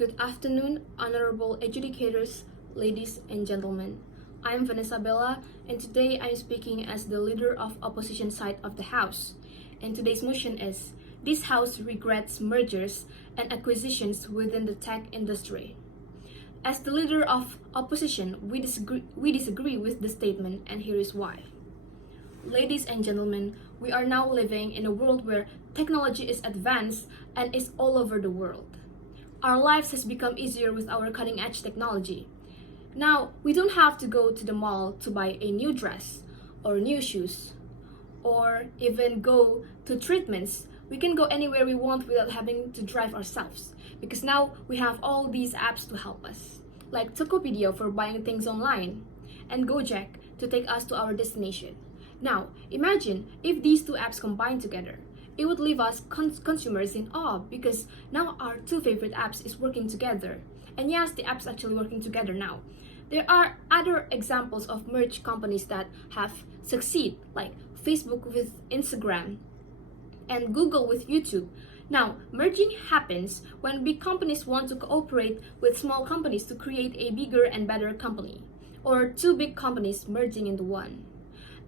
Good afternoon, honorable adjudicators, ladies and gentlemen. I am Vanessa and today I am speaking as the leader of opposition side of the House. And today's motion is, this House regrets mergers and acquisitions within the tech industry. As the leader of opposition, we disagree with the statement, and here is why. Ladies and gentlemen, we are now living in a world where technology is advanced and is all over the world. Our lives has become easier with our cutting-edge technology. Now, we don't have to go to the mall to buy a new dress or new shoes, or even go to treatments. We can go anywhere we want without having to drive ourselves, because now we have all these apps to help us, like Tokopedia for buying things online, and Gojek to take us to our destination. Now, imagine if these two apps combine together. It would leave us consumers in awe, because now our two favorite apps is working together. And yes, the apps actually working together now. There are other examples of merged companies that have succeed, like Facebook with Instagram and Google with YouTube. Now, merging happens when big companies want to cooperate with small companies to create a bigger and better company, or two big companies merging into one.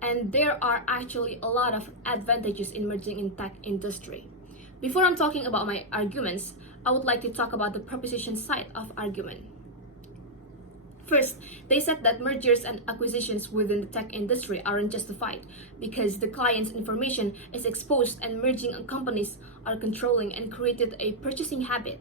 And there are actually a lot of advantages in merging in tech industry. Before I'm talking about my arguments, I would like to talk about the proposition side of argument. First, they said that mergers and acquisitions within the tech industry aren't justified because the client's information is exposed and merging companies are controlling and created a purchasing habit.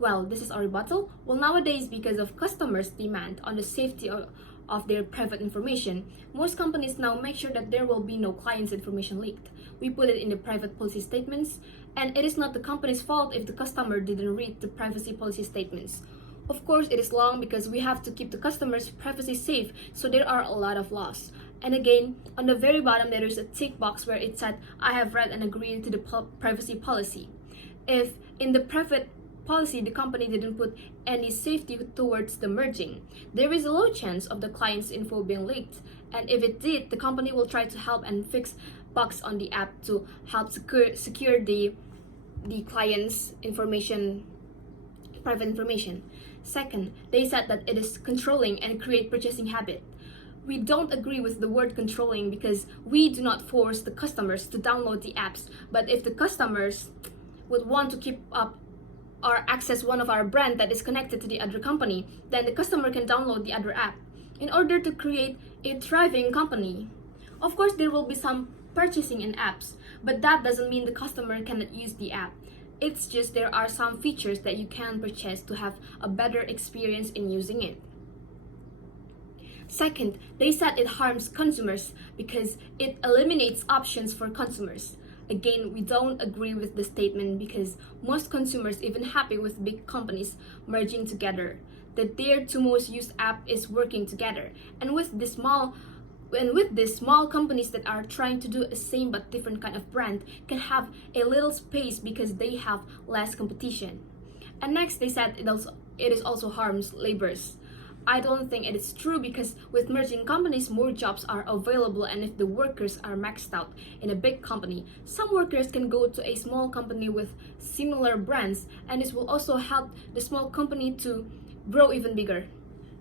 Well, this is our rebuttal. Well, nowadays, because of customers' demand on the safety of their private information, most companies now make sure that there will be no client's information leaked. We put it in the private policy statements, and it is not the company's fault if the customer didn't read the privacy policy statements. Of course, it is long because we have to keep the customer's privacy safe, so there are a lot of laws. And again, on the very bottom, there is a tick box where it said, I have read and agreed to the privacy policy. If in the private policy the company didn't put any safety towards the merging, there is a low chance of the client's info being leaked. And if it did, the company will try to help and fix bugs on the app to help secure the client's information, private information. Second, they said that it is controlling and create purchasing habit. We don't agree with the word controlling because we do not force the customers to download the apps. But if the customers would want to keep up or access one of our brand that is connected to the other company, then the customer can download the other app in order to create a thriving company. Of course, there will be some purchasing in apps, but that doesn't mean the customer cannot use the app. It's just there are some features that you can purchase to have a better experience in using it. Second, they said it harms consumers because it eliminates options for consumers. Again, we don't agree with the statement because most consumers even happy with big companies merging together, that their two most used app is working together. And with these small companies that are trying to do a same but different kind of brand can have a little space because they have less competition. And next, they said it is also harms laborers. I don't think it is true because with merging companies, more jobs are available, and if the workers are maxed out in a big company, some workers can go to a small company with similar brands, and this will also help the small company to grow even bigger.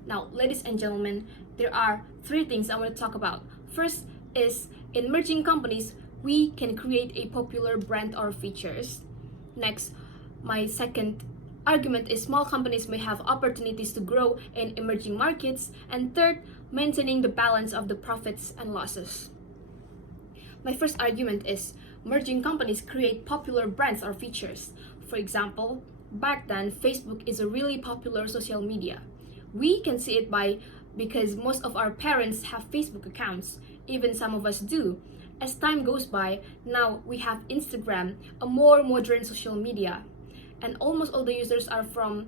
Now, ladies and gentlemen, there are three things I want to talk about. First is, in merging companies, we can create a popular brand or features. Next, my second argument is small companies may have opportunities to grow in emerging markets. And third, maintaining the balance of the profits and losses. My first argument is merging companies create popular brands or features. For example, back then, Facebook is a really popular social media. We can see it because most of our parents have Facebook accounts, even some of us do. As time goes by, now we have Instagram, a more modern social media. And almost all the users are from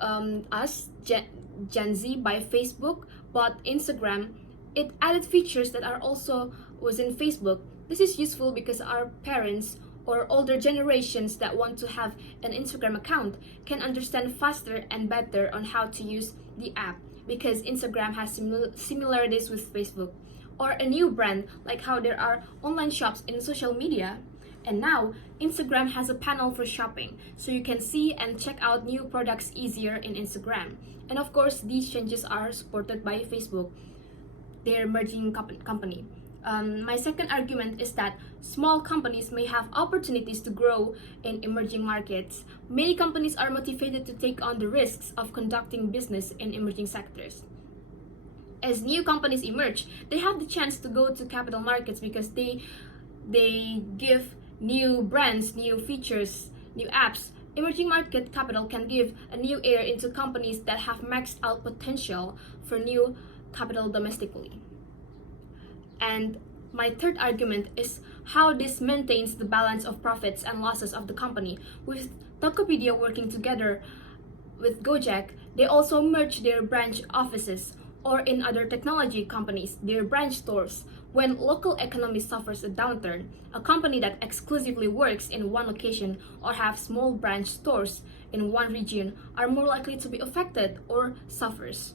us, Gen Z, by Facebook, but Instagram, it added features that are also within Facebook. This is useful because our parents or older generations that want to have an Instagram account can understand faster and better on how to use the app, because Instagram has similarities with Facebook. Or a new brand, like how there are online shops in social media, And now, Instagram has a panel for shopping, so you can see and check out new products easier in Instagram. And of course, these changes are supported by Facebook, their merging company. My second argument is that small companies may have opportunities to grow in emerging markets. Many companies are motivated to take on the risks of conducting business in emerging sectors. As new companies emerge, they have the chance to go to capital markets because they give new brands, new features, new apps. Emerging market capital can give a new air into companies that have maxed out potential for new capital domestically. And my third argument is how this maintains the balance of profits and losses of the company. With Tokopedia working together with Gojek, they also merge their branch offices, or in other technology companies, their branch stores. When local economy suffers a downturn, a company that exclusively works in one location or have small branch stores in one region are more likely to be affected or suffers.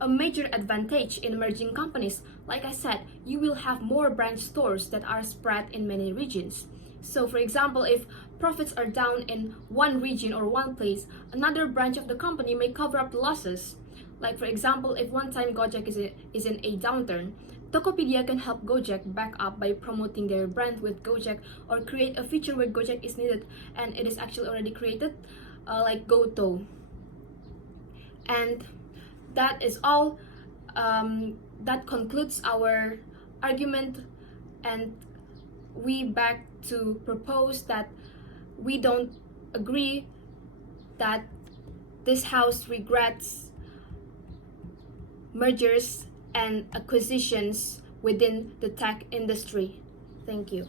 A major advantage in emerging companies, like I said, you will have more branch stores that are spread in many regions. So for example, if profits are down in one region or one place, another branch of the company may cover up the losses. Like for example, if one time Gojek is in a downturn, Tokopedia can help Gojek back up by promoting their brand with Gojek or create a feature where Gojek is needed and it is actually already created, like GoTo. And that is all. That concludes our argument, and we beg to propose that we don't agree that this house regrets mergers and acquisitions within the tech industry. Thank you.